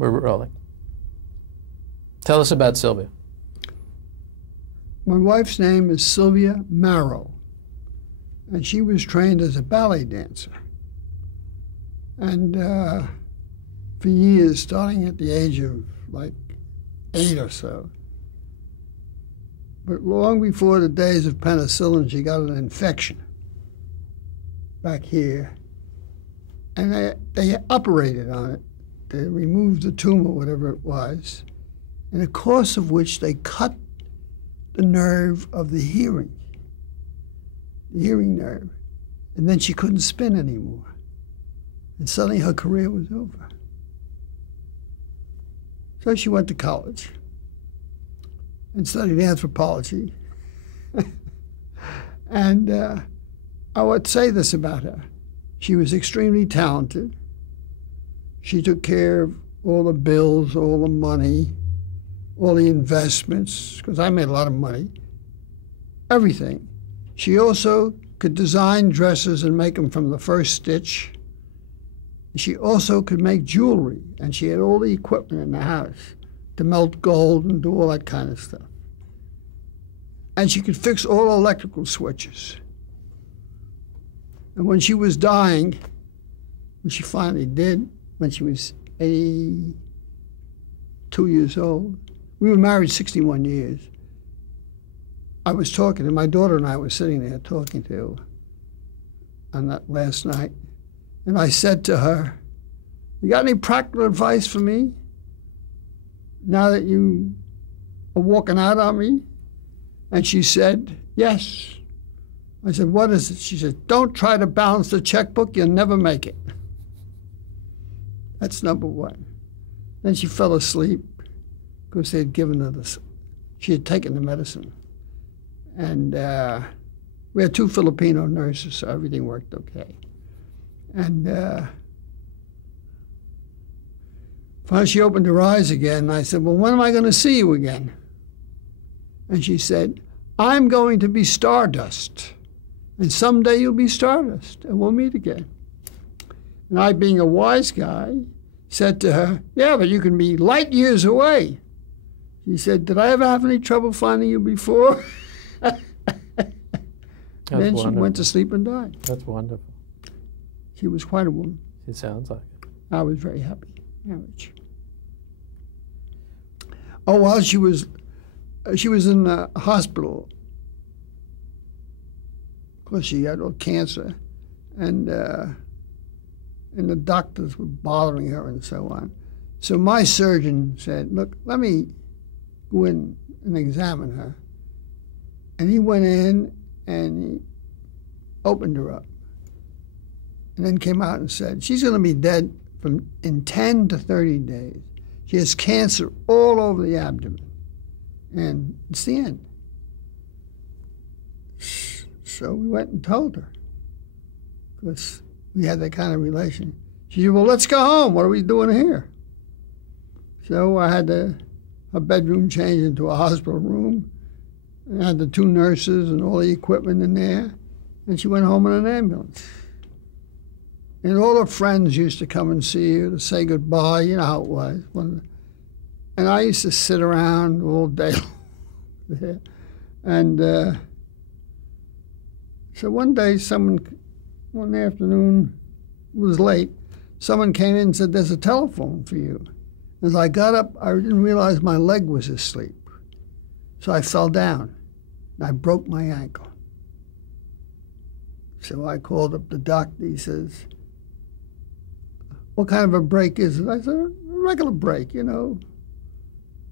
We're rolling. Tell us about Sylvia. My wife's name is Sylvia Marrow, and she was trained as a ballet dancer. And for years, starting at the age of like 8 or so. But long before the days of penicillin, she got an infection back here. And they operated on it. They removed the tumor, whatever it was, in the course of which they cut the nerve of the hearing nerve. And then she couldn't spin anymore. And suddenly her career was over. So she went to college and studied anthropology. And I would say this about her. She was extremely talented. She took care of all the bills, all the money, all the investments, because I made a lot of money, everything. She also could design dresses and make them from the first stitch. She also could make jewelry, and she had all the equipment in the house to melt gold and do all that kind of stuff. And she could fix all electrical switches. And when she was dying, which she finally did, when she was 82 years old, we were married 61 years. I was talking to my daughter, and I was sitting there talking to her on that last night. And I said to her, "You got any practical advice for me now that you are walking out on me?" And she said, "Yes." I said, "What is it?" She said, "Don't try to balance the checkbook. You'll never make it." That's number one. Then she fell asleep because they had given her this. She had taken the medicine. And we had 2 Filipino nurses, so everything worked okay. And finally she opened her eyes again, and I said, "Well, when am I going to see you again?" And she said, "I'm going to be stardust, and someday you'll be stardust, and we'll meet again." And I, being a wise guy, said to her, "Yeah, but you can be light years away." She said, "Did I ever have any trouble finding you before?" Then she went to sleep and died. That's wonderful. She was quite a woman. It sounds like it. I was very happy marriage. Oh, well, she was in the hospital because she had cancer, and the doctors were bothering her and so on. So my surgeon said, "Look, let me go in and examine her." And he went in and he opened her up, and then came out and said, "She's going to be dead in 10 to 30 days. She has cancer all over the abdomen, and it's the end." So we went and told her, because we had that kind of relation. She said, "Well, let's go home. What are we doing here?" So I had her bedroom changed into a hospital room. I had the 2 nurses and all the equipment in there, and she went home in an ambulance. And all her friends used to come and see her to say goodbye. You know how it was. And I used to sit around all day there. And so one day, one afternoon, it was late, someone came in and said, "There's a telephone for you." As I got up, I didn't realize my leg was asleep. So I fell down, and I broke my ankle. So I called up the doctor. He says, "What kind of a break is it?" I said, "A regular break, you know."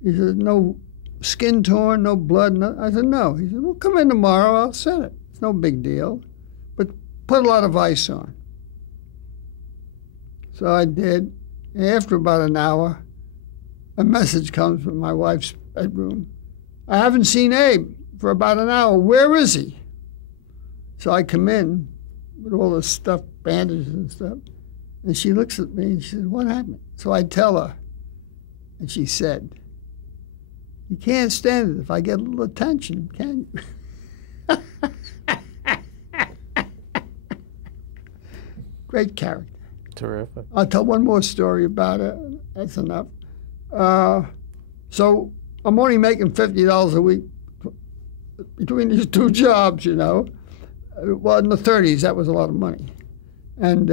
He said, "No skin torn, no blood?" No. I said, "No." He said, "Well, come in tomorrow. I'll set it. It's no big deal. But put a lot of ice on." So I did. After about an hour, a message comes from my wife's bedroom. "I haven't seen Abe for about an hour. Where is he?" So I come in with all this stuff, bandages and stuff, and she looks at me and she says, "What happened?" So I tell her, and she said, "You can't stand it if I get a little attention, can you?" Great character. Terrific. I'll tell one more story about her. That's enough. So I'm only making $50 a week between these two jobs, you know. Well, in the 30s, that was a lot of money. And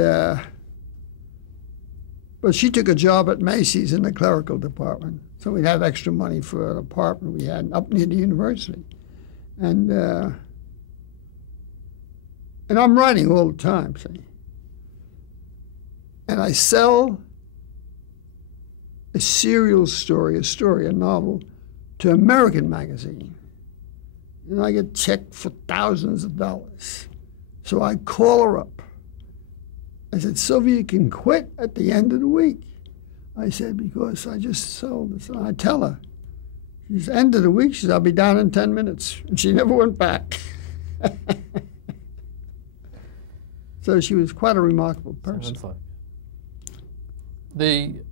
but she took a job at Macy's in the clerical department, so we'd have extra money for an apartment we had up near the university. And I'm writing all the time, see. And I sell a serial story, a novel, to American magazine. And I get checked for thousands of dollars. So I call her up. I said, Sylvia, you can quit at the end of the week. I said, because I just sold this. And I tell her, she says, end of the week, she said, I'll be down in 10 minutes. And she never went back. So she was quite a remarkable person. You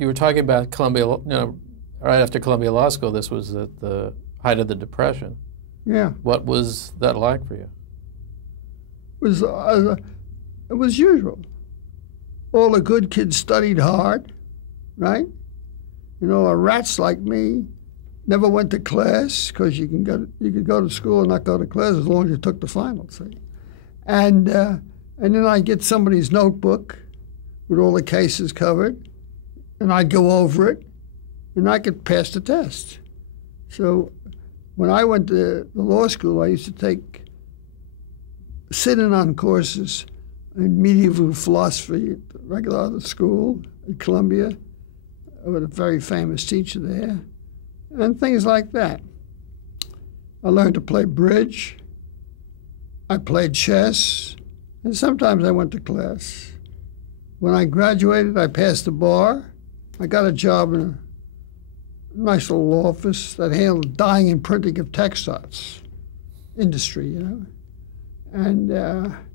were talking about Columbia, right after Columbia Law School, this was at the height of the Depression. Yeah. What was that like for you? It was usual. All the good kids studied hard, right? You know, the rats like me never went to class because you could go to school and not go to class as long as you took the final, see? And then I'd get somebody's notebook with all the cases covered, and I'd go over it, and I could pass the test. So when I went to the law school, I used to sit in on courses in medieval philosophy at the regular art school at Columbia with a very famous teacher there, and things like that. I learned to play bridge. I played chess, and sometimes I went to class. When I graduated, I passed the bar. I got a job in a nice little office that handled dyeing and printing of textiles industry, you know. And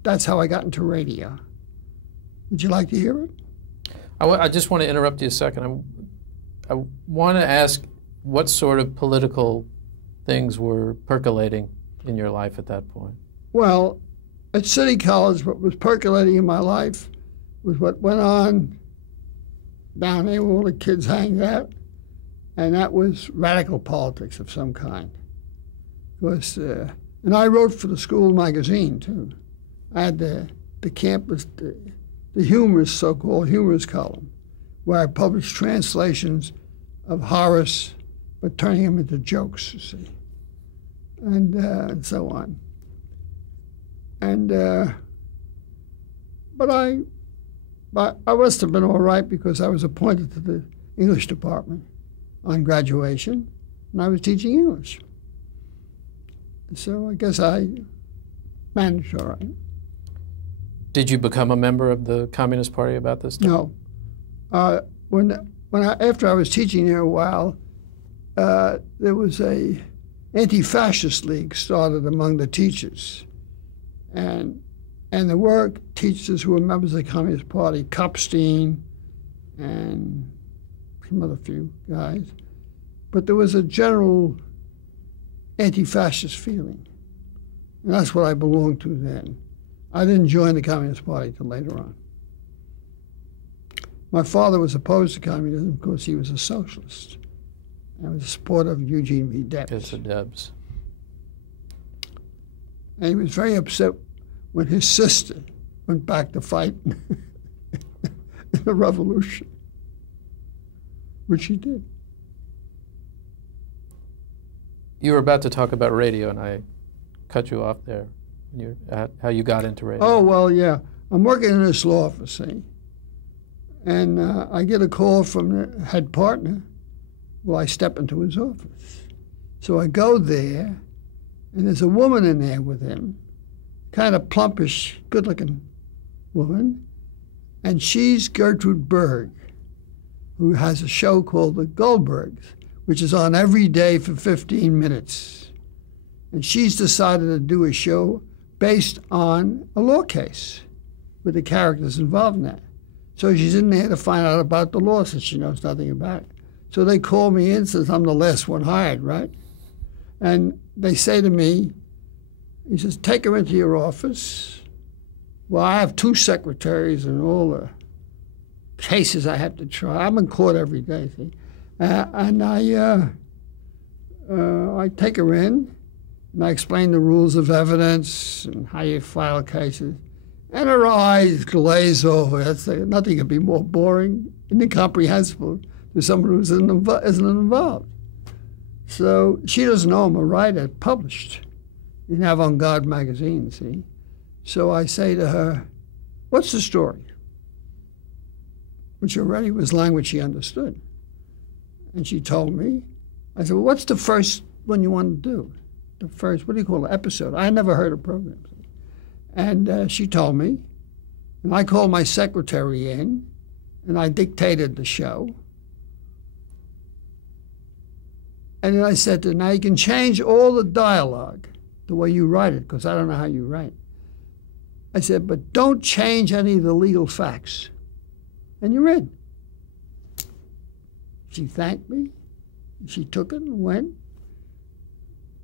that's how I got into radio. Would you like to hear it? I just want to interrupt you a second. I want to ask what sort of political things were percolating in your life at that point? Well, at City College, what was percolating in my life was what went on down there where all the kids hang out, and that was radical politics of some kind. And I wrote for the school magazine, too. I had the campus, the humorous, so-called humorous column, where I published translations of Horace, but turning them into jokes, you see, and so on. And but I must have been all right because I was appointed to the English department on graduation, and I was teaching English. So I guess I managed all right. Did you become a member of the Communist Party about this time? No. After I was teaching there a while, there was a anti-fascist league started among the teachers, and there were teachers who were members of the Communist Party, Kopstein and some other few guys, but there was a general anti-fascist feeling, and that's what I belonged to then. I didn't join the Communist Party till later on. My father was opposed to communism because he was a socialist. I was a supporter of Eugene V. Debs. Yes, the Debs. And he was very upset when his sister went back to fight in the revolution, which she did. You were about to talk about radio, and I cut you off there. How you got into radio. Oh, well, yeah. I'm working in this law office, see? And I get a call from the head partner. Well, I step into his office. So I go there, and there's a woman in there with him, kind of plumpish, good-looking woman, and she's Gertrude Berg, who has a show called The Goldbergs, which is on every day for 15 minutes. And she's decided to do a show based on a law case with the characters involved in that. So she's in there to find out about the law since she knows nothing about it. So they call me in since I'm the last one hired, right? And they say to me, he says, take her into your office. Well, I have 2 secretaries and all the cases I had to try. I'm in court every day, see? And I take her in, and I explain the rules of evidence and how you file cases. And her eyes glaze over. Nothing could be more boring and incomprehensible to someone who isn't involved. So she doesn't know I'm a writer, published in Avant-Garde magazine, see? So I say to her, what's the story? Which already was language she understood. And she told me. I said, well, what's the first one you want to do? The first, what do you call it, episode? I never heard of programs. And she told me, and I called my secretary in, and I dictated the show. And then I said to her, now you can change all the dialogue the way you write it, because I don't know how you write. I said, but don't change any of the legal facts. And you're in. She thanked me. She took it and went.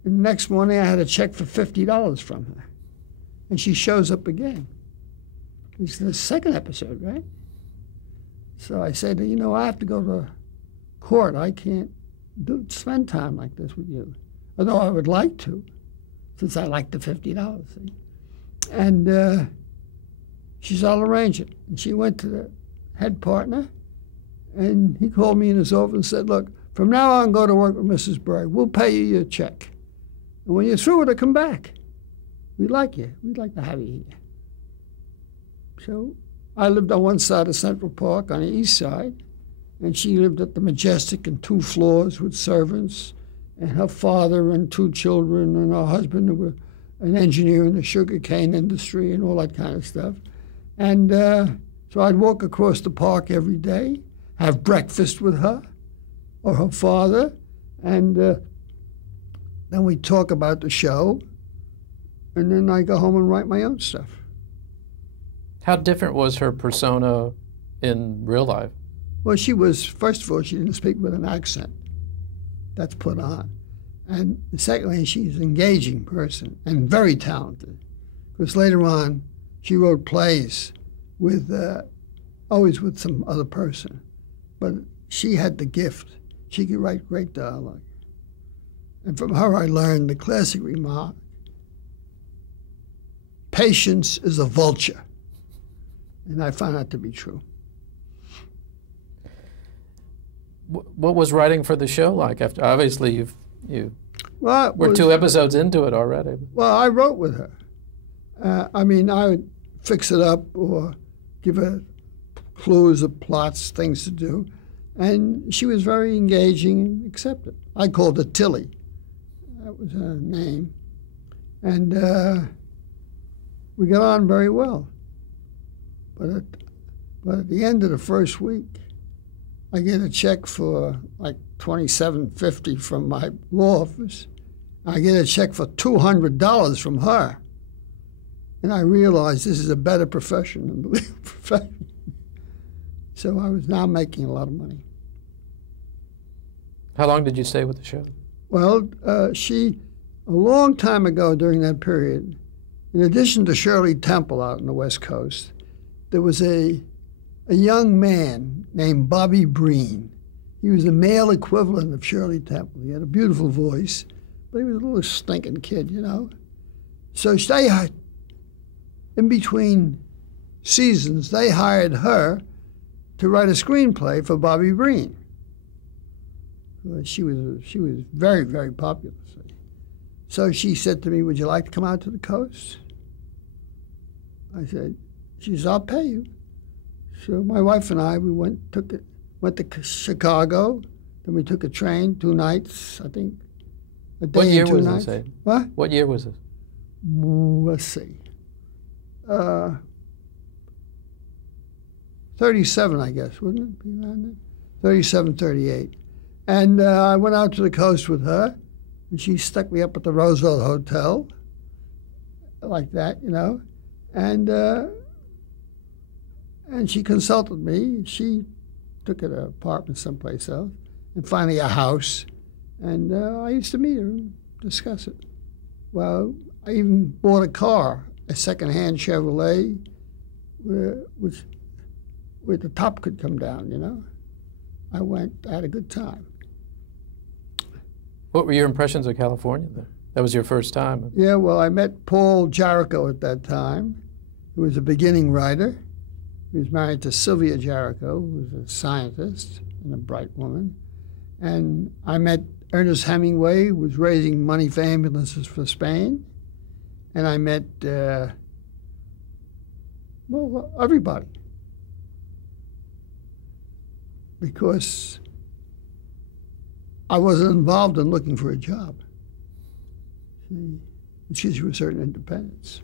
And the next morning, I had a check for $50 from her. And she shows up again. It's the second episode, right? So I said, you know, I have to go to court. I can't spend time like this with you. Although I would like to, since I like the $50. See? And she said, I'll arrange it. And she went to the head partner, and he called me in his office and said, look, from now on, go to work with Mrs. Berg. We'll pay you your check. And when you're through with it, come back. We like you. We'd like to have you here. So I lived on one side of Central Park on the east side, and she lived at the Majestic in 2 floors with servants, and her father and 2 children, and her husband who were an engineer in the sugarcane industry and all that kind of stuff. And so I'd walk across the park every day, have breakfast with her or her father, and then we'd talk about the show, and then I go home and write my own stuff. How different was her persona in real life? Well, she was, first of all, she didn't speak with an accent. That's put on. And secondly, she's an engaging person and very talented. Because later on, she wrote plays with, always with some other person. But she had the gift. She could write great dialogue. And from her, I learned the classic remark, patience is a vulture. And I found that to be true. What was writing for the show like? After obviously you well, we're 2 episodes into it already. Well, I wrote with her. I mean, I would fix it up or give her clues of plots, things to do, and she was very engaging and accepted. I called her Tilly. That was her name, and we got on very well. But at the end of the first week, I get a check for like $27.50 from my law office. I get a check for $200 from her. And I realized this is a better profession than the legal profession. So I was now making a lot of money. How long did you stay with the show? Well, a long time ago during that period, in addition to Shirley Temple out on the West Coast, there was a young man named Bobby Breen. He was the male equivalent of Shirley Temple. He had a beautiful voice, but he was a little stinking kid, you know. So in between seasons, they hired her to write a screenplay for Bobby Breen. She was very, very popular. So she said to me, would you like to come out to the coast? I said, she said, I'll pay you. So my wife and I, we went to Chicago, then we took a train 2 nights, I think. A day What year and 2 was nights. this? What? What year was this? Let's see. 37, I guess, wouldn't it? 37, 38. And I went out to the coast with her, and she stuck me up at the Roosevelt Hotel, like that, you know. And she consulted me. She took an apartment someplace else, and finally a house. And I used to meet her and discuss it. Well, I even bought a car, a second-hand Chevrolet, which where the top could come down, you know. I went, I had a good time. What were your impressions of California then? That was your first time? Yeah, well, I met Paul Jarrico at that time, who was a beginning writer. He was married to Sylvia Jarrico, who was a scientist and a bright woman. And I met Ernest Hemingway, who was raising money for ambulances for Spain. And I met, well, everybody. Because I wasn't involved in looking for a job. See, it gives you a certain independence.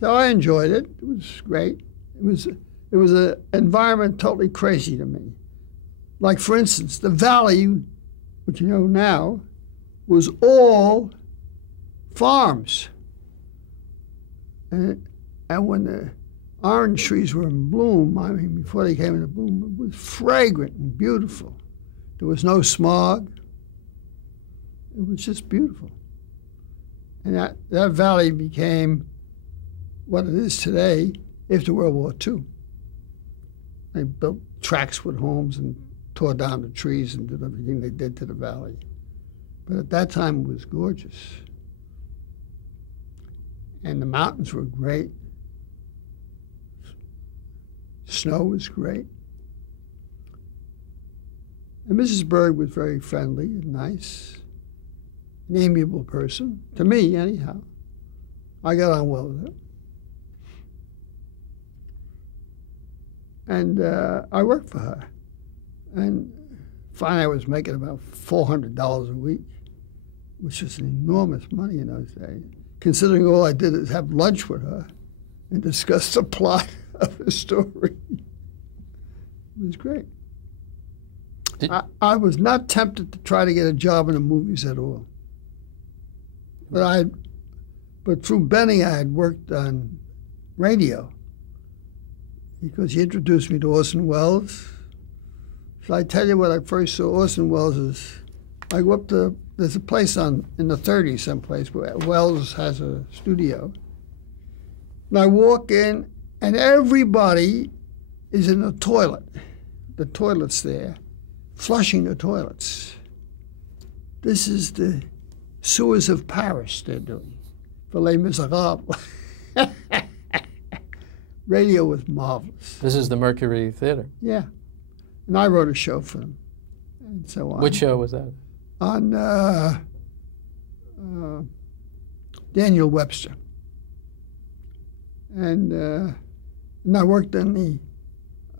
So I enjoyed it. It was great. It was an environment totally crazy to me. Like, for instance, the valley, which you know now, was all farms. And when the orange trees were in bloom, I mean, before they came into bloom, it was fragrant and beautiful. There was no smog. It was just beautiful. And that valley became what it is today after World War II. They built tracks with homes and tore down the trees and did everything they did to the valley. But at that time, it was gorgeous. And the mountains were great. Snow was great. And Mrs. Berg was very friendly and nice, an amiable person, to me anyhow. I got on well with her. And I worked for her. And finally I was making about $400 a week, which was enormous money in those days, considering all I did is have lunch with her and discuss the plot of the story. It was great. I was not tempted to try to get a job in the movies at all. But through Benny, I had worked on radio because he introduced me to Orson Welles. So I tell you what I first saw Orson Welles is, I go up to, there's a place in the 30s someplace where Welles has a studio. And I walk in and everybody is in the toilet. The toilet's there, flushing the toilets. This is the sewers of Paris they're doing for Les Miserables. Radio was marvelous. This is the Mercury Theater? Yeah. And I wrote a show for them and so on. Which show was that? On Daniel Webster. And I worked on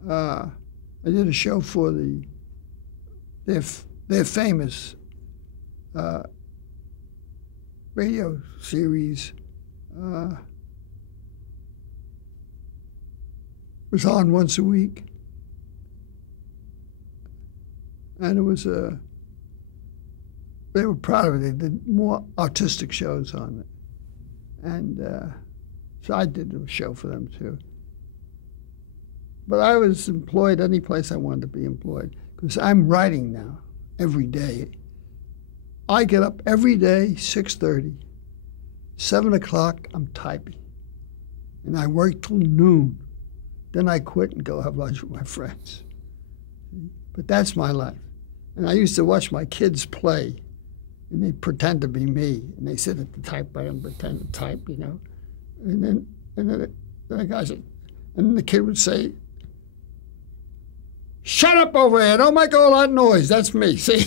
I did a show for their famous radio series. It was on once a week. And it was they were proud of it. They did more artistic shows on it. And so I did a show for them too. But I was employed any place I wanted to be employed because I'm writing now every day. I get up every day, 6:30, 7 o'clock, I'm typing. And I work till noon. Then I quit and go have lunch with my friends. But that's my life. And I used to watch my kids play, and they'd pretend to be me. And they sit at the typewriter and pretend to type, you know. And then the guy said, and the kid would say, "Shut up over there, don't make all that noise." That's me, see?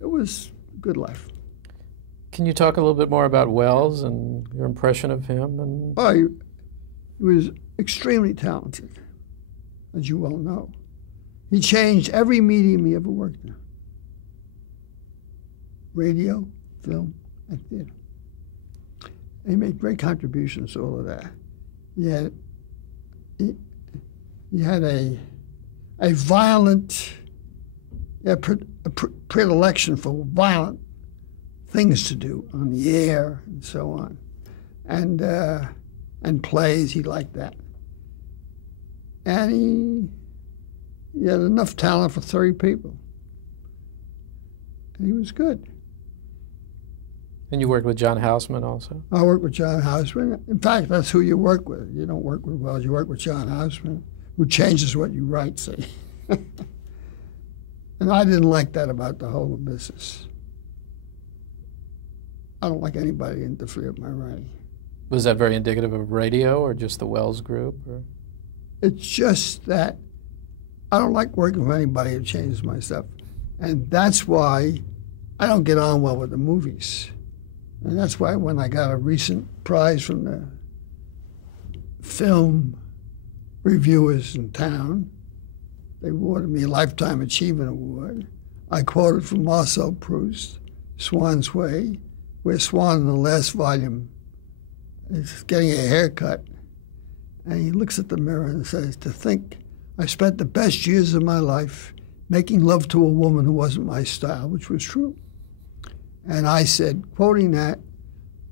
It was a good life. Can you talk a little bit more about Welles and your impression of him? And Oh, he was extremely talented, as you well know. He changed every medium he ever worked in. Radio, film, and theater. And he made great contributions to all of that. He had a violent, a predilection for violent things to do on the air and so on. And plays, he liked that. And he had enough talent for 30 people. And he was good. And you worked with John Houseman also? I worked with John Houseman. In fact, that's who you work with. You don't work with Wells, you work with John Houseman, who changes what you write, see. And I didn't like that about the whole business. I don't like anybody to interfere with my writing. Was that very indicative of radio or just the Wells group? Or? It's just that I don't like working with anybody who changes my stuff. And that's why I don't get on well with the movies. And that's why when I got a recent prize from the film reviewers in town, they awarded me a Lifetime Achievement Award. I quoted from Marcel Proust, Swan's Way, where Swan in the last volume is getting a haircut. And he looks at the mirror and says, "To think I spent the best years of my life making love to a woman who wasn't my style," which was true. And I said, quoting that,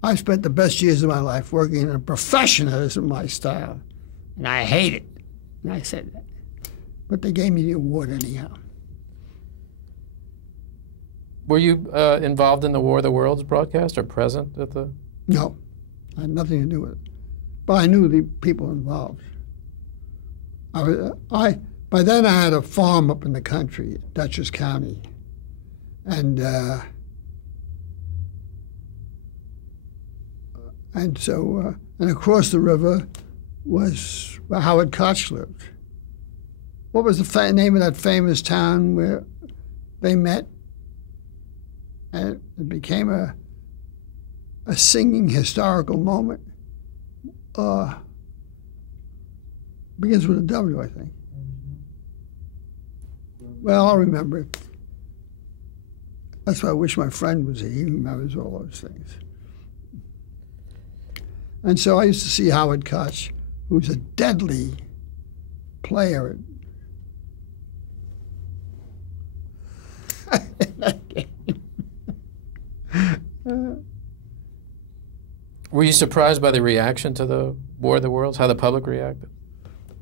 "I spent the best years of my life working in a profession that isn't my style, and I hate it." And I said that. But they gave me the award anyhow. Were you involved in the War of the Worlds broadcast or present at the? No, I had nothing to do with it. But I knew the people involved. By then I had a farm up in the country, Dutchess County, and so across the river was where Howard Koch lived. What was the name of that famous town where they met? And it became a singing historical moment. Begins with a W, I think. Well, I'll remember it. That's why I wish my friend was here. He remembers all those things. And so I used to see Howard Koch, who's a deadly player in that game. Were you surprised by the reaction to the War of the Worlds, how the public reacted?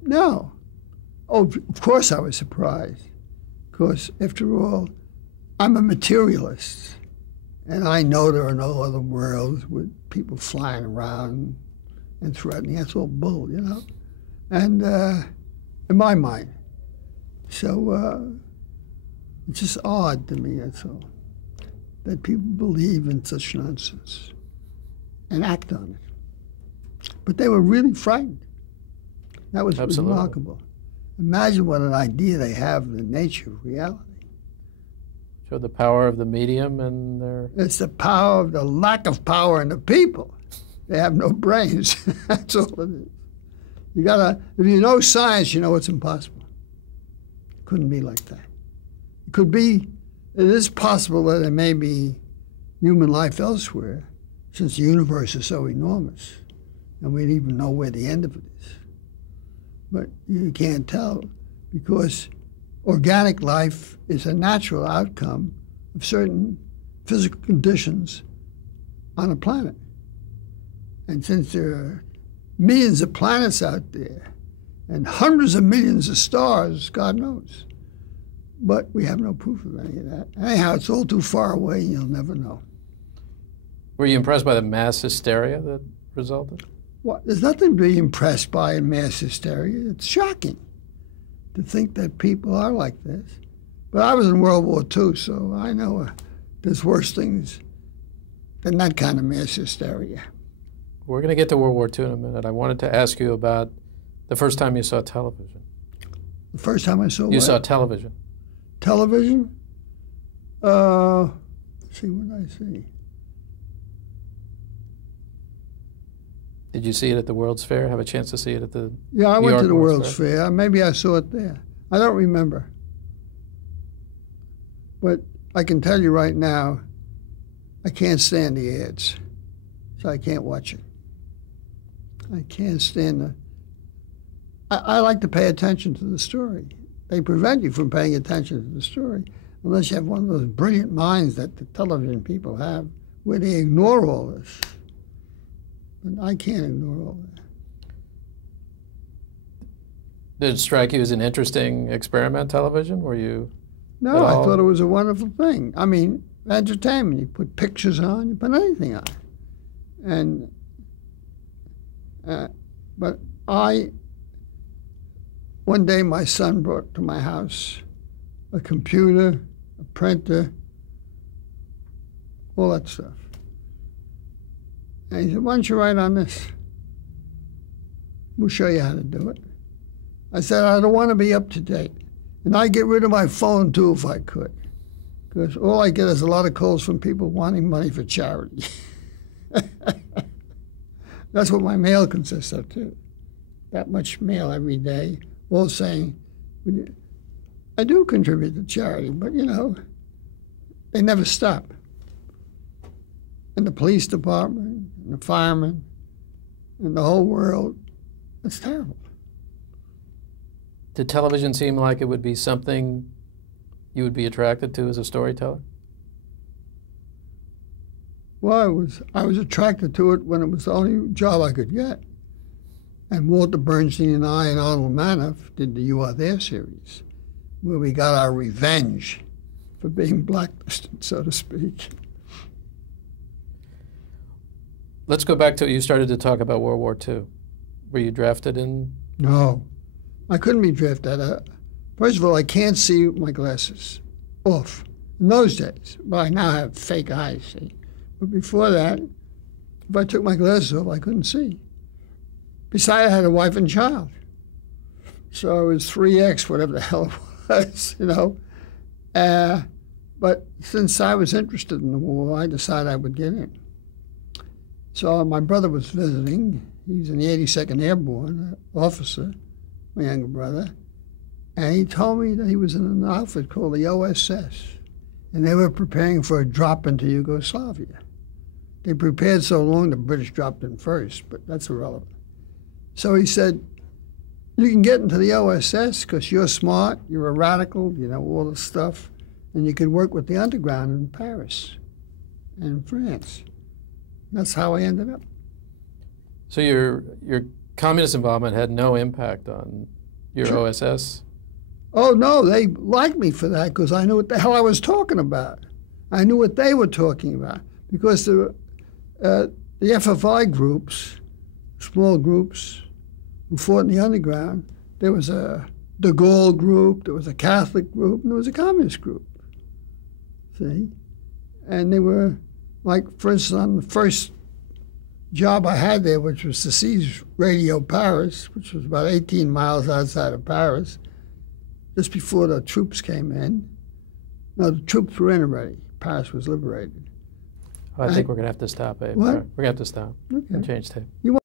No. Oh, of course I was surprised. Because, after all, I'm a materialist. And I know there are no other worlds with people flying around and threatening. That's all bull, you know? And in my mind. So it's just odd to me, that's all, that people believe in such nonsense and act on it. But they were really frightened. That was Absolutely. remarkable. Imagine what an idea they have of the nature of reality. Showed the power of the medium and their... It's the power of the lack of power in the people. They have no brains. That's all it is. You gotta, if you know science, you know it's impossible. It couldn't be like that. It could be, it is possible that there may be human life elsewhere, since the universe is so enormous, and we don't even know where the end of it is. But you can't tell, because organic life is a natural outcome of certain physical conditions on a planet. And since there are millions of planets out there and hundreds of millions of stars, God knows. But we have no proof of any of that. Anyhow, it's all too far away and you'll never know. Were you impressed by the mass hysteria that resulted? Well, there's nothing to be impressed by in mass hysteria. It's shocking to think that people are like this. But I was in World War II, so I know there's worse things than that kind of mass hysteria. We're going to get to World War II in a minute. I wanted to ask you about the first time you saw television. The first time I saw You what? saw television. Television? Let's see, what did I see? Did you see it at the World's Fair? Have a chance to see it at the Yeah, I New went York to the World's World's Fair. Maybe I saw it there. I don't remember. But I can tell you right now, I can't stand the ads, so I can't watch it. I can't stand the... I like to pay attention to the story. They prevent you from paying attention to the story unless you have one of those brilliant minds that the television people have, where they ignore all this. But I can't ignore all that. Did it strike you as an interesting experiment, television? Were you... No, I thought it was a wonderful thing. I mean, entertainment. You put pictures on, you put anything on. And, but one day my son brought to my house a computer, a printer, all that stuff. And he said, why don't you write on this? We'll show you how to do it. I said, I don't want to be up to date. And I'd get rid of my phone, too, if I could. Because all I get is a lot of calls from people wanting money for charity. That's what my mail consists of, too. That much mail every day, all saying, I do contribute to charity, but, you know, they never stop. And the police department, and the firemen, and the whole world, it's terrible. Did television seem like it would be something you would be attracted to as a storyteller? Well, I was attracted to it when it was the only job I could get. And Walter Bernstein and I and Arnold Manoff did the You Are There series, where we got our revenge for being blacklisted, so to speak. Let's go back to, you started to talk about World War II. Were you drafted in? No, I couldn't be drafted. First of all, I can't see with my glasses off. In those days, well, I now have fake eyes, see. But before that, if I took my glasses off, I couldn't see. Besides, I had a wife and child. So it was 3X, whatever the hell it was, you know. But since I was interested in the war, I decided I would get in. So my brother was visiting. He's in the 82nd Airborne, officer, my younger brother. And he told me that he was in an outfit called the OSS. And they were preparing for a drop into Yugoslavia. They prepared so long the British dropped in first, but that's irrelevant. So he said, you can get into the OSS because you're smart, you're a radical, you know, all this stuff, and you can work with the underground in Paris and France. That's how I ended up. So your communist involvement had no impact on your Sure. OSS? Oh, no, they liked me for that because I knew what the hell I was talking about. I knew what they were talking about because the FFI groups, small groups who fought in the underground, there was a De Gaulle group, there was a Catholic group, and there was a communist group. See? And they were, like, for instance, on the first job I had there, which was to seize Radio Paris, which was about 18 miles outside of Paris, just before the troops came in. No, the troops were in already. Paris was liberated. Oh, I think we're going to have to stop, Abe. What? We're going to have to stop Okay. and change tape. You